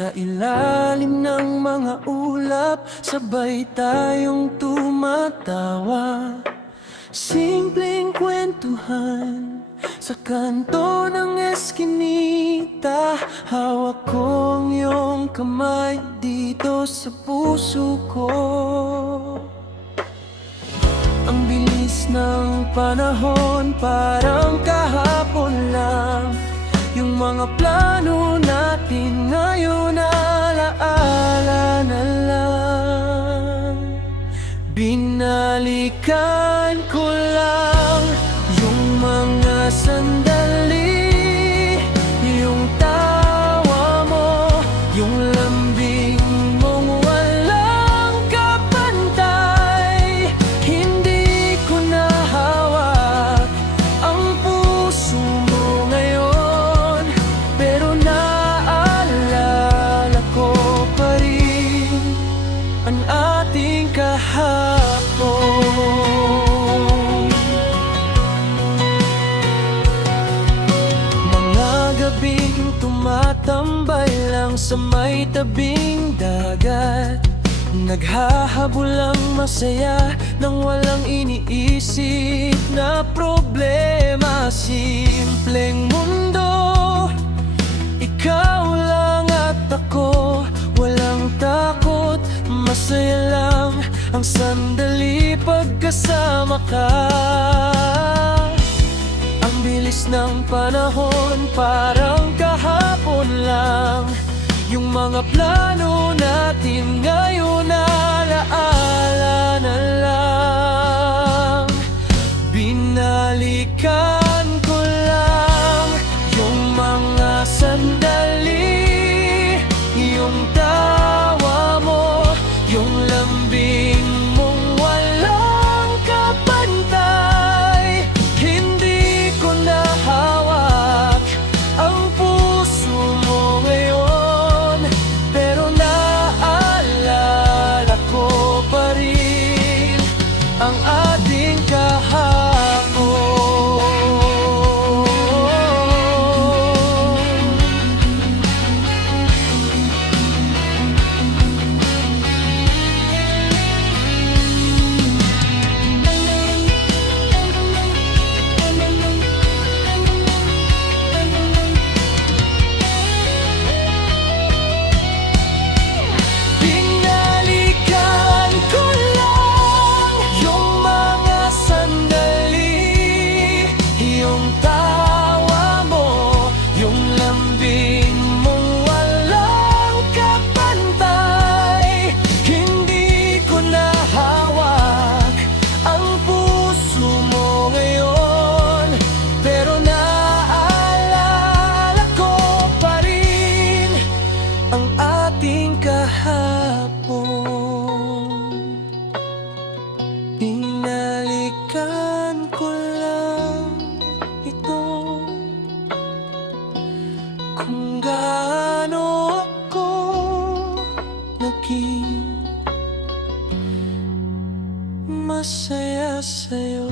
Sa ilalim ng mga ulap, sabay tayong tumatawa. Simpleng kwentuhan sa kanto ng eskinita. Hawak ko ang iyong kamay dito sa puso ko. Ang bilis ng panahon, parang kahapon lang. Yung mga plano natin ngayon, alaala na lang. Binalikan ko lang yung mga sandali, yung tawa mo, yung lambing mong walang kapantay. Hindi ko na hawak ang puso mo ngayon, pero naalala ko pa rin ang ating kahapon. Mga gabing tumatambay lang sa may tabing dagat, naghahabol ang masaya nang walang iniisip na problema. Simpleng mundo, ikaw lang at ako, walang takot, masaya lang ang sandali pagkasama ka. Ang bilis ng panahon, parang kahapon lang. Yung mga plano natin ngayon, alaala na lang. Binalikan ko lang yung mga sandali, yung tawa mo, yung lambing mong walang kapantay. Hindi ko na hawak ang puso mo ngayon, pero naalala ko pa rin ang ating kahapon. Binalikan ko lang yung mga sandali, yung tawa mo, yung lambing mong walang kapantay. Hindi ko na hawak ang puso mo ngayon, pero naalala ko pa rin ang ating kahapon. Binalikan ko lang ito, kung gaano ako naging masaya sa'yo.